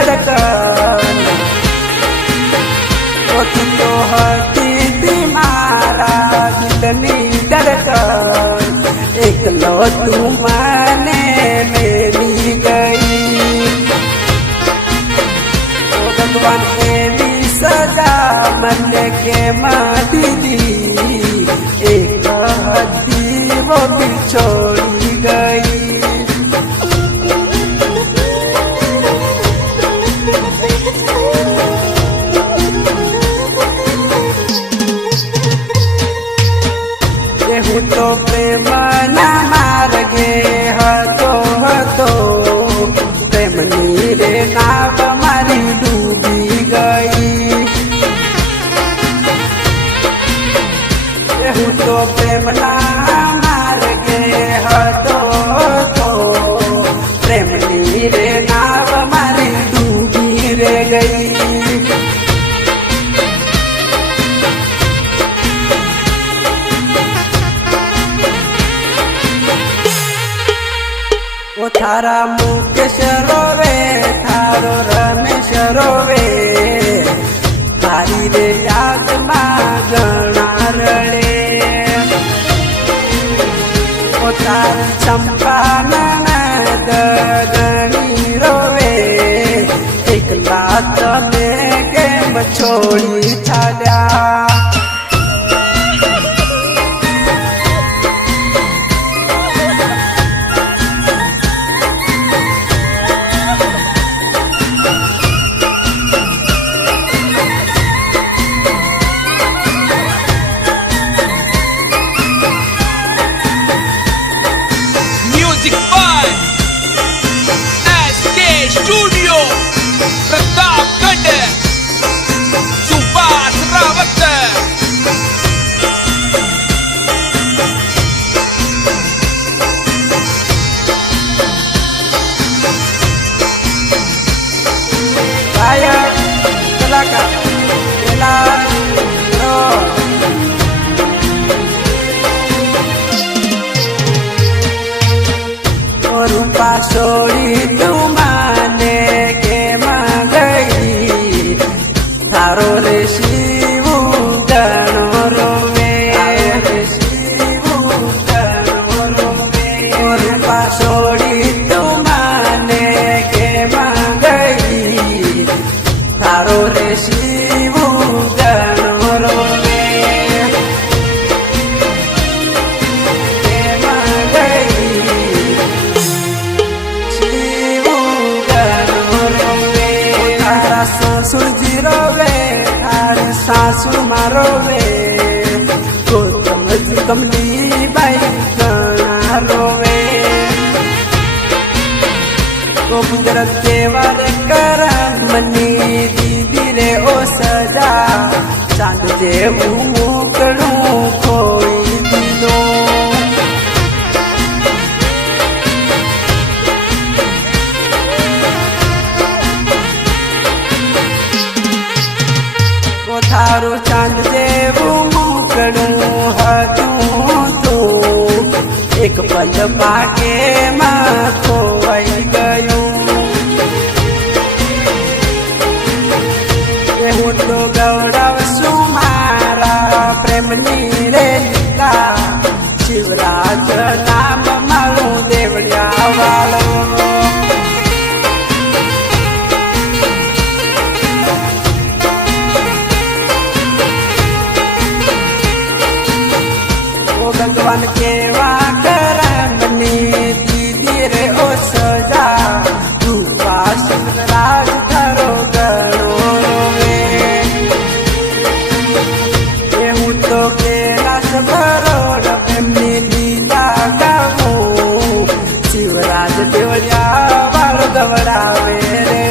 ધડકન તું તો હતી મારા દિલની ધડકન એકલો તું મને મેલી ગઈ ભગવાન એવી સજા મને કેમ દીધી એક હતી વો બિછોડી ગઈ હું તો પ્રેમના માર્ગે હતો પ્રેમની રે નાવ મારી ડૂબી ગઈ હું તો પ્રેમના માર્ગે હતો પ્રેમની રે નાવ મારી ડૂબી રે ગઈ थारा मुकेश रोवे थारो रमेश रोवे थारी रे याद में गणा रड़े तार चंपा ननद गणी रोवे एकला तने केम छोड़ी छाड्या रूपा छोड़ी तू माने के गई थारो रे शिव गणो रोवे रूपा छोड़ी तू माने के गई थारो रे शिव गणो रोवे ससुरजी रोवे थारे सासू मारोवे गौतम जी कमली बाई गणा रोवे तो कुदरत के वार कर मनी दीदी रे ओ सजा चांद जेवू मुकड़ू खोई दीदो थारो चांद जेवू मुकड़ू हतू तू एक पल पाके में खोवाई गयू हूँ तो गौरवसु मारा प्रेमनी रे लीला शिवराज नाम मारू देवड़िया वालो भगवान केवा करमनी दीदी रे ओ सजा रूपा शिवराज थारो गणो रोवे हूँ तो कैलाश भरोड़ एमनी लीला गावू शिवराज देवड़िया वालो गवड़ावे रे